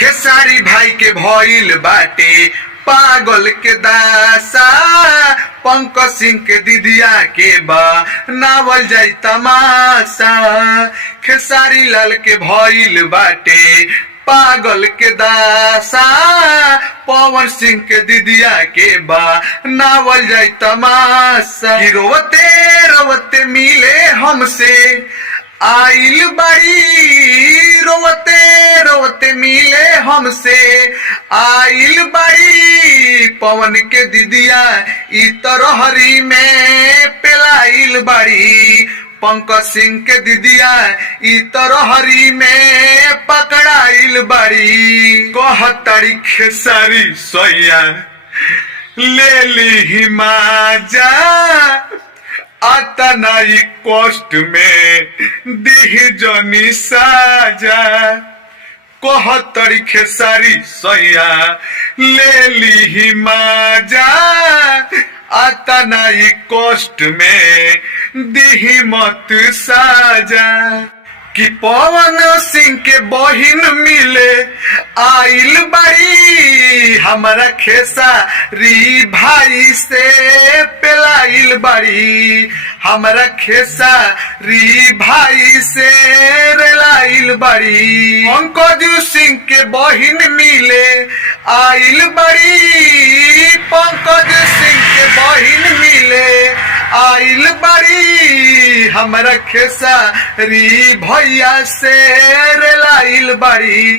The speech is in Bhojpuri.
खेसारी भाई के भइल बाटे पागल के दासा, पंकज सिंह के दिदिया के बा नावल जाई तमाशा। खेसारी लाल के भइल बाटे पागल के दासा, पवन सिंह के दिदिया के बा नावल जाई तमाशा। रोवते रोवते मिले हमसे आइल बाड़ी, रोवते रोवते मिले हमसे आइल बाड़ी। पवन के दिदिया इ तरहरी में पेलाइल बाड़ी, पंकज सिंह के दिदिया इ तरहरी में पकड़ाइल बाड़ी। कहतारी खेसारी सोया ले ली माजा, अतना ही कष्ट में दिह जनी साजा। कहतरी खेसारी सैया ले ली माजा, अतना ही कष्ट में दिह मत साजा। कि पवन सिंह के बहिन मिले आइल बाड़ी, हमारा खेसारी भाई से पेलाइल बाड़ी। हमारा खेसारी भाई से रेलाइल बाड़ी। पंकज सिंह के बहिन मिले आइल बाड़ी, पंकज सिंह के बहिन मिले आइल बाड़ी। हमारा खेसारी भैया से रेलाइल बाड़ी।